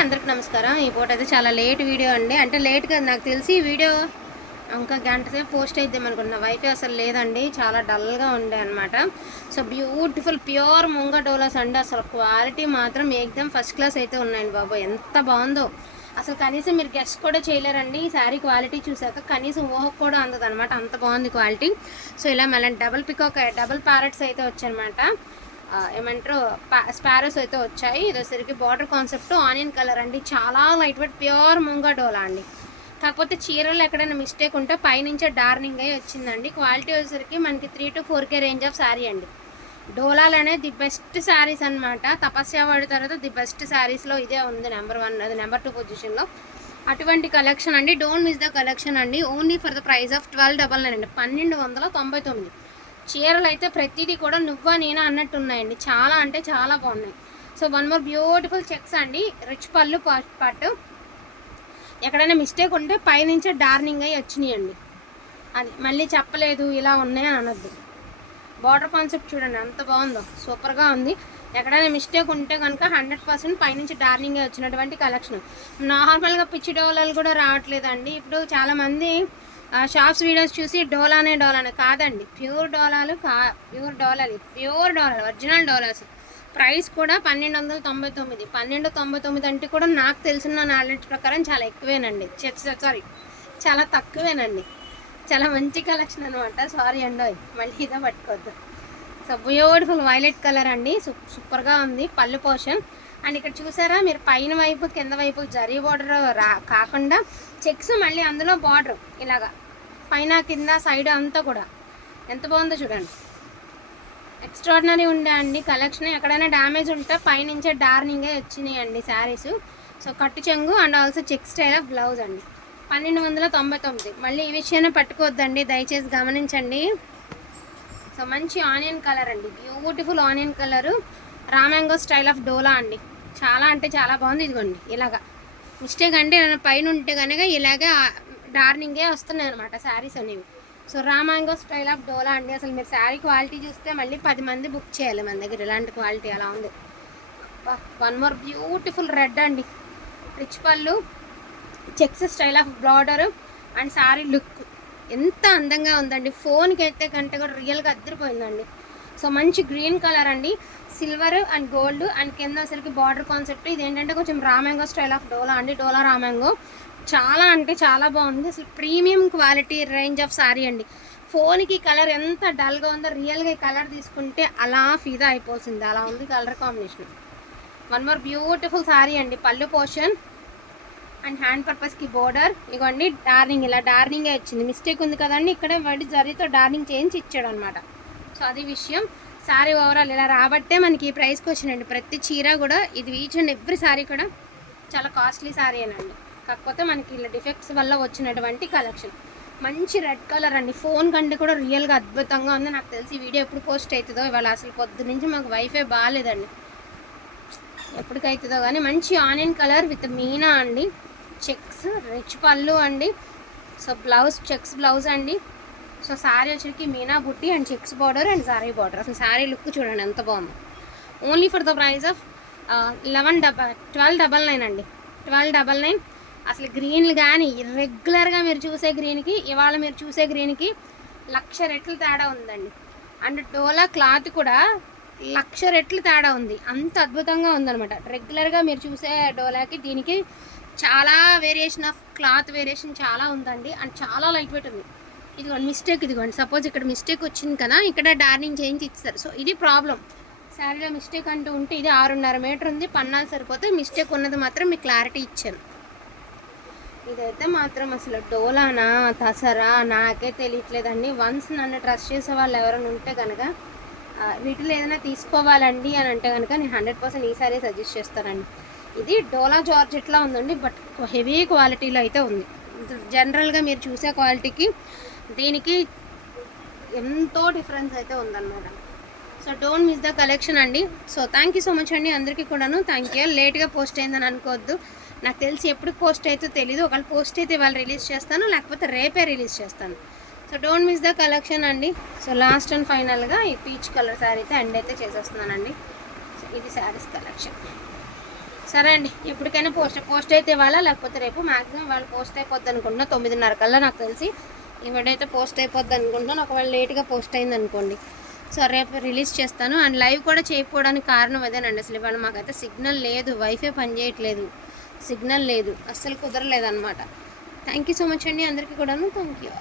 అందరికి నమస్కారం. ఈ పూట అయితే చాలా లేట్ వీడియో అండి. అంటే లేట్గా నాకు తెలిసి ఈ వీడియో ఇంకా గంట సేపు పోస్ట్ అయిద్దాం అనుకుంటున్నా. వైఫై అసలు లేదండి. చాలా డల్గా ఉండే అనమాట so beautiful pure Munga dolas అండి. అసలు క్వాలిటీ మాత్రం ఏకదం ఫస్ట్ క్లాస్ అయితే ఉన్నాయండి బాబు. ఎంత బాగుందో. అసలు కనీసం మీరు గెస్ట్ కూడా చేయలేరండి. ఈ శారీ క్వాలిటీ చూసాక కనీసం ఊహకు కూడా అందదు అనమాట అంత బాగుంది క్వాలిటీ సో ఇలా మళ్ళీ డబల్ పికాక్ డబల్ ప్యారెట్స్ అయితే వచ్చాయన్నమాట. ఏమంటారు స్పారోస్ అయితే వచ్చాయి. ఇది బార్డర్ కాన్సెప్ట్ ఆనియన్ కలర్ అండి. చాలా light weight pure munga dola అండి. కాకపోతే చీరలు ఎక్కడైనా మిస్టేక్ ఉంటే పైనుంచే డార్నింగ్ అయి వచ్చిందండి. క్వాలిటీ వచ్చేసరికి మనకి three to four K range of sari అండి. డోలాలనే ది బెస్ట్ శారీస్ అనమాట తపస్య వాడి తర్వాత ది బెస్ట్ శారీస్లో ఇదే ఉంది నెంబర్ వన్ అది నెంబర్ టూ పొజిషన్లో. అటువంటి కలెక్షన్ అండి. డోంట్ మిస్ ద కలెక్షన్ అండి. Only for the price of twelve double nine అండి. పన్నెండు వందల తొంభై తొమ్మిది. చీరలు అయితే ప్రతిదీ కూడా నువ్వా నేనా అన్నట్టు ఉన్నాయండి చాలా అంటే చాలా బాగున్నాయి. So one more beautiful checks అండి. రిచ్ పళ్ళు పట్టు. ఎక్కడైనా మిస్టేక్ ఉంటే పైనుంచే డార్నింగ్ అయ్యి వచ్చినాయండి. అది మళ్ళీ చెప్పలేదు ఇలా ఉన్నాయి అని అనొద్దు. బార్డర్ కాన్సెప్ట్ చూడండి అంత బాగుందో. సూపర్గా ఉంది. ఎక్కడైనా మిస్టేక్ ఉంటే కనుక హండ్రెడ్ పర్సెంట్ పైనుంచి డార్నింగ్ వచ్చినటువంటి కలెక్షన్ నార్మల్గా పిచ్చి డోలాలు కూడా రావట్లేదండి. ఇప్పుడు చాలామంది షాప్స్ వీడియోస్ చూసి డోలానే డోలానే కాదండి. ప్యూర్ డోలాలు కా ప్యూర్ డోలాలు ప్యూర్ డోలాలు ఒరిజినల్ డోలాస్ ప్రైస్ కూడా పన్నెండు వందల తొంభై తొమ్మిది పన్నెండు తొంభై తొమ్మిది అంటే కూడా నాకు తెలిసిన నాలెడ్జ్ ప్రకారం చాలా ఎక్కువేనండి. సారీ చాలా తక్కువేనండి. చాలా మంచి కలెక్షన్ అనమాట సారీ అండి మళ్ళీ ఇదే పట్టుకోవద్దు. సో బ్యూటిఫుల్ వైలెట్ కలర్ అండి. సూపర్గా ఉంది. పళ్ళు పోషన్. అండ్ ఇక్కడ చూసారా? మీరు పైన వైపు కింద వైపు జరీ బార్డర్ రా కాకుండా చెక్స్ మళ్ళీ అందులో బార్డర్. ఇలాగా. పైన కింద సైడ్ అంతా కూడా. ఎంత బాగుందో చూడండి. ఎక్స్ట్రాడినరీ ఉండే అండి. కలెక్షన్ ఎక్కడైనా డ్యామేజ్ ఉంటే పైనుంచే డార్నింగే వచ్చినాయి అండి శారీస్ సో కట్టు చెంగు and also check style of blouse అండి. పన్నెండు వందల తొంభై తొమ్మిది. మళ్ళీ ఈ విషయాన్ని పట్టుకోవద్దండి. దయచేసి గమనించండి. సో మంచి ఆనియన్ కలర్ అండి. బ్యూటిఫుల్ ఆనియన్ కలరు రామాంగో స్టైల్ ఆఫ్ డోలా అండి. చాలా అంటే చాలా బాగుంది. ఇదిగోండి. ఇలాగా. మిస్టేక్ అంటే పైన ఉంటే కనుక ఇలాగే డార్నింగే వస్తున్నాయి అనమాట శారీస్ అనేవి. సో రామాంగో స్టైల్ ఆఫ్ డోలా అండి. అసలు మీరు శారీ క్వాలిటీ చూస్తే మళ్ళీ పది మంది బుక్ చేయాలి మన దగ్గర. ఇలాంటి క్వాలిటీ అలా ఉంది. వన్ మోర్ బ్యూటిఫుల్ రెడ్ అండి. రిచ్ పళ్ళు checks style of border and sari look. ఎంత అందంగా ఉందండి. ఫోన్కి అయితే కంటే కూడా రియల్గా అద్దరిపోయిందండి. సో మంచి గ్రీన్ కలర్ అండి. సిల్వర్ అండ్ గోల్డ్ అండ్ కింద అసలుకి బార్డర్ కాన్సెప్ట్ ఇదేంటంటే కొంచెం రామాంగో స్టైల్ ఆఫ్ డోలా అండి. డోలా రామాంగో. చాలా అంటే చాలా బాగుంది. అసలు premium quality range of sari అండి. ఫోన్కి కలర్ ఎంత డల్గా ఉందో రియల్గా కలర్ తీసుకుంటే అలా ఫీదా అయిపోతుంది అలా ఉంది colour combination. One more beautiful sari అండి. పళ్ళు పోర్షన్ అండ్ హ్యాండ్ పర్పస్కి బోర్డర్. ఇగోండి డార్నింగ్. ఇలా డార్నింగే వచ్చింది మిస్టేక్ ఉంది కదండి. ఇక్కడ వాడి జరీతో డార్నింగ్ చేయించి ఇచ్చాడు అనమాట సో అది విషయం. శారీ ఓవరాల్ ఇలా రాబట్టే మనకి ఈ ప్రైస్కి వచ్చిందండి ప్రతి చీర కూడా ఇది ఈచ్ అండ్ ఎవ్రీ శారీ కూడా చాలా కాస్ట్లీ శారీ అనండి కాకపోతే మనకి ఇలా డిఫెక్ట్స్ వల్ల వచ్చినటువంటి కలెక్షన్ మంచి రెడ్ కలర్ అండి. ఫోన్ కంటే కూడా రియల్గా అద్భుతంగా ఉంది. నాకు తెలిసి వీడియో ఎప్పుడు పోస్ట్ అవుతుందో ఇవాళ అసలు పొద్దు నుంచి మాకు వైఫై బాగాలేదండి ఎప్పటికైతుందో కానీ మంచి ఆనియన్ కలర్ విత్ మీనా అండి. చెక్స్ రిచ్ పళ్ళు అండి. సో బ్లౌజ్ చెక్స్ బ్లౌజ్ అండి. సో శారీ వచ్చరికి మీనా బుట్టి and checks border and sari border అసలు శారీ లుక్ చూడండి ఎంత బాగుంది. Only for the price of eleven double twelve double nine అండి. ట్వెల్వ్ డబల్ నైన్ అసలు గ్రీన్లు కానీ రెగ్యులర్గా మీరు చూసే గ్రీన్కి ఇవాళ మీరు చూసే గ్రీన్కి లక్ష రెట్లు తేడా ఉందండి. అండ్ డోలా క్లాత్ కూడా లక్ష రెట్లు తేడా ఉంది. అంత అద్భుతంగా ఉందనమాట రెగ్యులర్గా మీరు చూసే డోలాకి దీనికి చాలా వేరియేషన్ ఆఫ్ క్లాత్ వేరియేషన్ చాలా ఉందండి. అండ్ చాలా లైట్ వెయిట్ ఉంది. ఇదిగోండి మిస్టేక్ ఇదిగోండి. సపోజ్ ఇక్కడ మిస్టేక్ వచ్చింది కదా ఇక్కడ డార్నింగ్ చేయించి ఇస్తారు సో ఇది ప్రాబ్లం శారీలో మిస్టేక్ అంటూ ఉంటే ఇది ఆరున్నర మీటర్ ఉంది. పన్నాలు సరిపోతే మిస్టేక్ ఉన్నది మాత్రం మీకు క్లారిటీ ఇచ్చాను. ఇదైతే మాత్రం అసలు డోలానా తసరా నాకే తెలియట్లేదండి. వన్స్ నన్ను ట్రస్ట్ చేసే వాళ్ళు ఎవరైనా ఉంటే కనుక వీటిలో ఏదైనా తీసుకోవాలండి అని అంటే కనుక నేను హండ్రెడ్ పర్సెంట్ ఈసారి సజెస్ట్ చేస్తానండి. ఇది డోలా జార్జెట్లా ఉందండి బట్ హెవీ క్వాలిటీలో అయితే ఉంది. జనరల్గా మీరు చూసే క్వాలిటీకి దీనికి ఎంతో డిఫరెన్స్ అయితే ఉందన్నమాట. So don't miss the collection అండి. So thank you so much అండి అందరికీ కూడాను. థ్యాంక్ యూ లేట్గా పోస్ట్ అయిందని అనుకోవద్దు. నాకు తెలిసి ఎప్పుడు పోస్ట్ అయితే తెలీదు. ఒకవేళ పోస్ట్ అయితే ఇవాళ రిలీజ్ చేస్తాను లేకపోతే రేపే రిలీజ్ చేస్తాను. So don't miss the collection అండి. సో లాస్ట్ అండ్ ఫైనల్గా ఈ పీచ్ కలర్ శారీ అయితే ఎండ్ అయితే చేసేస్తున్నానండి. సో ఇది శారీస్ కలెక్షన్. సరే అండి ఎప్పటికైనా పోస్ట్ పోస్ట్ అయితే ఇవాళ లేకపోతే రేపు మ్యాక్సిమం వాళ్ళు పోస్ట్ అయిపోద్ది అనుకుంటున్నా. తొమ్మిదిన్నర కల్లా నాకు తెలిసి ఇవాడైతే పోస్ట్ అయిపోద్ది అనుకుంటున్నాను. ఒకవేళ లేట్గా పోస్ట్ అయింది అనుకోండి. సో రేపు రిలీజ్ చేస్తాను. అండ్ లైవ్ కూడా చేయకపోవడానికి కారణం అదేనండి. అసలు ఇవాళ మాకైతే సిగ్నల్ లేదు వైఫై పనిచేయట్లేదు సిగ్నల్ లేదు అస్సలు కుదరలేదు అనమాట థ్యాంక్ యూ సో మచ్ అండి అందరికీ కూడాను. Thank you